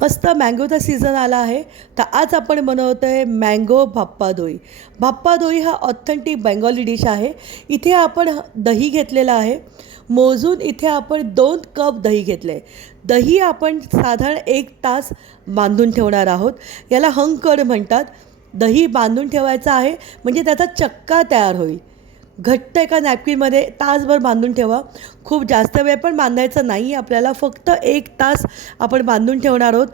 मस्त मँगोचा सीझन आला आहे. तर आज आपण बनवतो आहे मँगो भाप्पा भाप्पादोई भाप्पा हा ऑथेंटिक बेंगॉली डिश आहे. इथे आपण दही घेतलेलं आहे. मोजून इथे आपण दोन कप दही घेतले दही आपण साधारण एक तास बांधून ठेवणार आहोत. याला हंकड म्हणतात. दही बांधून ठेवायचं आहे. म्हणजे त्याचा चक्का तयार होईल. घट्ट एका नॅपकिनमध्ये तासभर बांधून ठेवा. खूप जास्त वेळ पण बांधायचा नाही. आपल्याला फक्त एक तास आपण बांधून ठेवणार आहोत.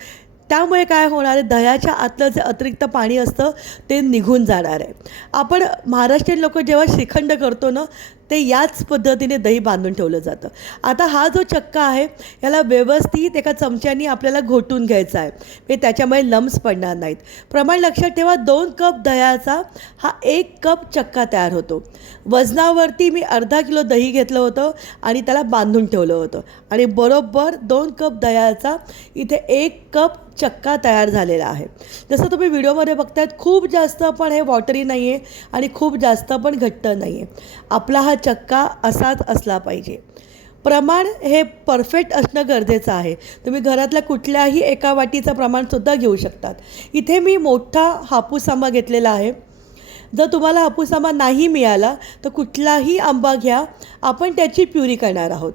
त्यामुळे काय होणार आहे? दह्याच्या आतलं जे अतिरिक्त पाणी असतं ते निघून जाणार आहे. आपण महाराष्ट्रीयन लोक जेव्हा श्रीखंड करतो ना ते याच पद्धतीने दही बांधून ठेवलं जातं. आता हा जो चक्का आहे याला व्यवस्थित एका चमच्यानी आपल्याला घोटून घ्यायचा आहे. म्हणजे त्याच्यामुळे लम्स पडणार नाहीत. प्रमाण लक्षात ठेवा दोन कप दह्याचा हा एक कप चक्का तयार होतो. वजनावरती मी अर्धा किलो दही घेतलं होतं आणि त्याला बांधून ठेवलं होतं. आणि बरोबर दोन कप दह्याचा इथे एक कप चक्का तयार झालेला आहे. जसं तुम्ही व्हिडिओमध्ये बघतायत खूप जास्त पण हे वॉटरी नाही आहे आणि खूप जास्त पण घट्ट नाही आहे आपला हा चक्का असाच असला पाहिजे. प्रमाण हे परफेक्ट असणं गरजेचं आहे. तुम्ही घरातल्या कुठल्याही एका वाटीचं प्रमाणसुद्धा घेऊ शकतात. इथे मी मोठा हापूस आंबा घेतलेला आहे. जर तुम्हाला हापूस आंबा नाही मिळाला तर कुठलाही आंबा घ्या. आपण त्याची प्युरी करणार आहोत.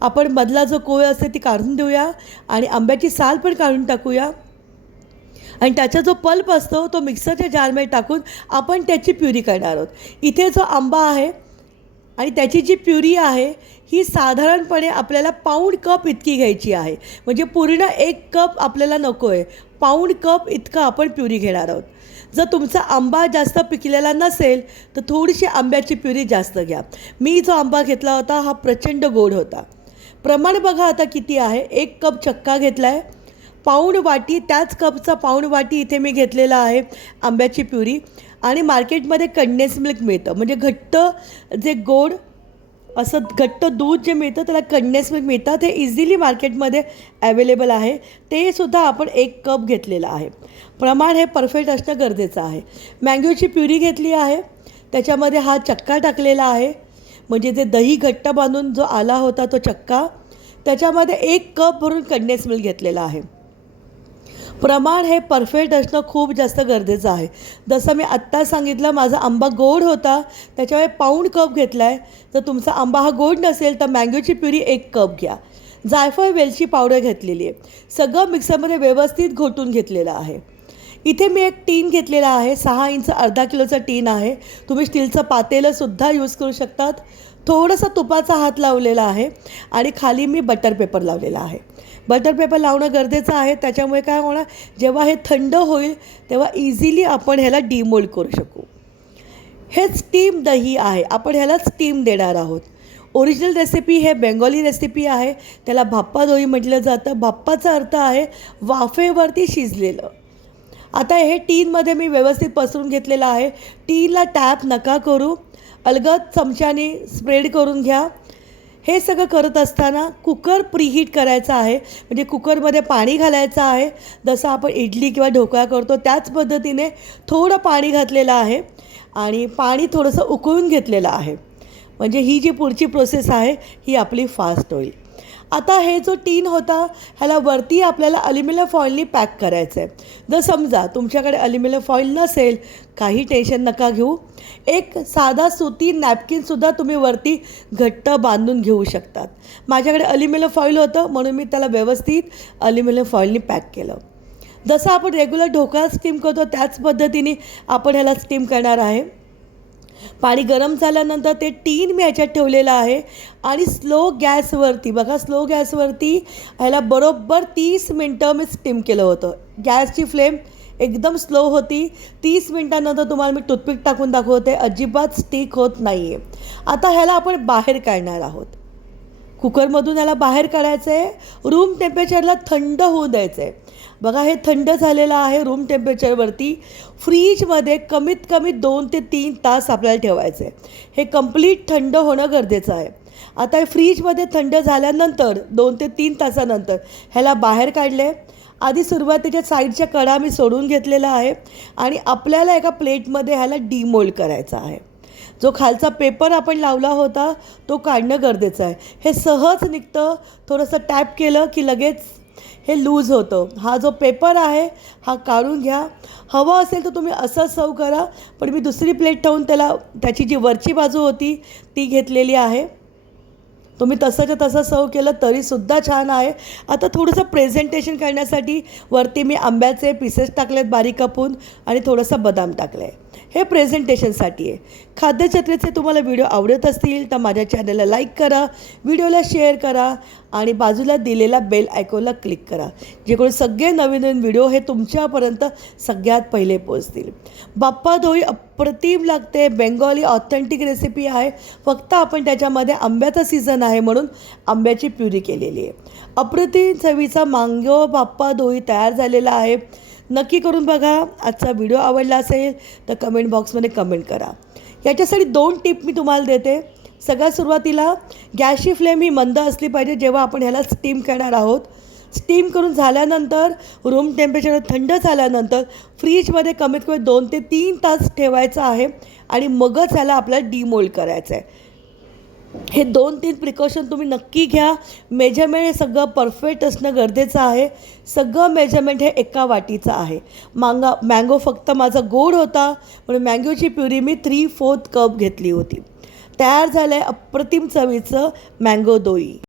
आपण मधला जो कोळ असते ती काढून देऊया आणि आंब्याची साल पण काढून टाकूया. आणि त्याचा जो पल्प असतो तो मिक्सरच्या जारमध्ये टाकून आपण त्याची प्युरी करणार आहोत. इथे जो आंबा आहे आणि त्याची जी प्युरी आहे ही साधारणपणे आपल्याला पाऊंड कप इतकी घ्यायची आहे. म्हणजे पूर्ण एक कप आपल्याला नको आहे पाऊंड कप इतकं आपण प्युरी घेणार आहोत. जर तुमचा आंबा जास्त पिकलेला नसेल तर थोडीशी आंब्याची प्युरी जास्त घ्या. मी जो आंबा घेतला होता हा प्रचंड गोड होता. प्रमाण बघा आता किती आहे. एक कप चक्का घेतला आहे पाऊण वाटी त्याच कपचा पाऊण वाटी इथे मी घेतलेला आहे आंब्याची प्युरी. आणि मार्केटमध्ये कंडेन्स मिल्क मिळतं. म्हणजे घट्ट जे गोड असं घट्ट दूध जे मिळतं त्याला कंडेन्स मिल्क मिळतं ते इझिली मार्केटमध्ये अवेलेबल आहे. ते सुद्धा आपण एक कप घेतलेलं आहे. प्रमाण हे परफेक्ट असणं गरजेचं आहे. मँगोची प्युरी घेतली आहे. त्याच्यामध्ये हा चक्का टाकलेला आहे. म्हणजे जे दही घट्ट बांधून जो आला होता तो चक्का त्याच्यामध्ये एक कप भरून कंडेन्स मिल्क घेतलेला आहे. प्रमाण हे परफेक्ट असणं खूप जास्त गरजेचं आहे. जसं मी आत्ता सांगितलं माझा आंबा गोड होता त्याच्यामुळे पाऊण कप घेतला आहे जर तुमचा आंबा हा गोड नसेल तर मँगोची प्युरी एक कप घ्या. जायफळ वेलची पावडर घेतलेली आहे. सगळं मिक्सरमध्ये व्यवस्थित घोटून घेतलेलं आहे. इथे मी एक टीन घेतलेला आहे. सहा इंच अर्धा किलोचं टीन आहे. तुम्ही स्टीलचं पातेलंसुद्धा यूज करू शकतात. थोडंसं तुपाचा हात लावलेला आहे आणि खाली मी बटर पेपर लावलेला आहे. बटर पेपर लावणं गरजेचं आहे. त्याच्यामुळे काय होणार? जेव्हा हे थंड होईल तेव्हा इझिली आपण ह्याला डिमोल्ड करू शकू. हे स्टीम दही आहे. आपण ह्याला स्टीम देणार आहोत. ओरिजिनल रेसिपी हे बेंगॉली रेसिपी आहे. त्याला भाप्पा दोही म्हटलं जातं. भाप्पाचा अर्थ आहे वाफेवरती शिजलेलं. आता हे टीनमध्ये मी व्यवस्थित पसरून घेतलेलं आहे. टीनला टॅप नका करू. अलगद चमच्याने स्प्रेड करून घ्या. हे सगळं करत असताना कुकर प्रीहीट करायचा आहे. म्हणजे कुकरमध्ये पाणी घालायचं आहे. जसं आपण इडली किंवा ढोकळा करतो त्याच पद्धतीने थोडं पाणी घातलेलं आहे आणि पाणी थोडंसं उकळून घेतलेलं आहे. म्हणजे ही जी पुढची प्रोसेस आहे ही आपली फास्ट होईल. आता हे जो टीन होता ह्याला वरती आपल्याला अल्युमिनियम फॉईलनी पॅक करायचं आहे जर समजा तुमच्याकडे अल्युमिनियम फॉईल नसेल काही टेन्शन नका घेऊ. एक साधा सुती नॅपकिनसुद्धा तुम्ही वरती घट्ट बांधून घेऊ शकतात. माझ्याकडे अल्युमिनियम फॉईल होतं म्हणून मी त्याला व्यवस्थित अल्युमिनियम फॉईलनी पॅक केलं. जसं आपण रेग्युलर ढोकळा स्टीम करतो त्याच पद्धतीने आपण ह्याला स्टीम करणार आहे. पाणी गरम झाल्यानंतर ते टीन मी ह्याच्यात ठेवलेलं आहे. आणि स्लो गॅसवरती बघा स्लो गॅसवरती ह्याला बरोबर तीस मिनटं मी स्टीम केलं होतं. गॅसची फ्लेम एकदम स्लो होती. तीस मिनटानंतर तुम्हाला मी टूथपिक टाकून दाखवते. अजिबात स्टिक होत नाही आहे आता ह्याला आपण बाहेर काढणार आहोत. कुकरमधून याला बाहेर काढायचं आहे रूम टेम्परेचरला थंड होऊ द्यायचं आहे बघा हे थंड झालेलं आहे रूम टेम्परेचरवरती फ्रीजमध्ये कमीत कमी दोन ते तीन तास आपल्याला ठेवायचं आहे हे कंप्लीट थंड होणं गरजेचं आहे. आता फ्रीजमध्ये थंड झाल्यानंतर दोन ते तीन तासानंतर ह्याला बाहेर काढले आधी सुरुवातीच्या साईडच्या कडा मी सोडून घेतलेला आहे. आणि आपल्याला एका प्लेटमध्ये ह्याला डिमोल्ड करायचा आहे. जो खालचा पेपर आपण लावला होता तो काढणं गरजेचं आहे. हे सहज निघतं थोडंसं टॅप केलं की लगेच हे लूज होतं. हा जो पेपर आहे हा काढून घ्या. हवं असेल तर तुम्ही असं सव करा पण मी दुसरी प्लेट ठेवून त्याला त्याची जी वरची बाजू होती ती घेतलेली आहे. तुम्ही तसंच्या तसं सव केलं तरीसुद्धा छान आहे. आता थोडंसं प्रेझेंटेशन करण्यासाठी वरती मी आंब्याचे पीसेस टाकलेत बारीक कापून आणि थोडंसं बदाम टाकलं आहे हे प्रेझेंटेशनसाठी आहे. खाद्यछत्रेचे तुम्हाला व्हिडिओ आवडत असतील तर माझ्या चॅनलला लाईक करा व्हिडिओला शेअर करा आणि बाजूला दिलेला बेल आयकॉनला क्लिक करा जेकडून सगळे नवीन नवीन व्हिडिओ हे तुमच्यापर्यंत सगळ्यात पहिले पोहोचतील. बाप्पा दोई अप्रतिम लागते. बेंगॉली ऑथेंटिक रेसिपी आहे. फक्त आपण त्याच्यामध्ये आंब्याचा सीझन आहे म्हणून आंब्याची प्युरी केलेली आहे. अप्रतिम चवीचा मांगो बाप्पा दोई तयार झालेला आहे. नक्की करून बघा. आजचा व्हिडिओ आवडला असेल तर कमेंट बॉक्समध्ये कमेंट करा. याच्यासाठी दोन टिप मी तुम्हाला देते. सगळ्यात सुरुवातीला गॅसची फ्लेम ही मंद असली पाहिजे जेव्हा आपण ह्याला स्टीम करणार आहोत. स्टीम करून झाल्यानंतर रूम टेम्परेचर थंड झाल्यानंतर फ्रीजमध्ये कमीत कमी दोन ते तीन तास ठेवायचं आहे आणि मगच ह्याला आपल्याला डिमोल्ड करायचं आहे हे दोन तीन प्रिकॉशन तुम्ही नक्की घ्या. मेजरमेंट हे सगळं परफेक्ट असणं गरजेचं आहे. सगळं मेजरमेंट हे एका वाटीचं आहे. मांगा मँगो फक्त माझा गोड होता. म्हणून मँगोची प्युरी मी थ्री फोर्थ कप घेतली होती. तयार झालं आहे अप्रतिम चवीचं मँगो दोई.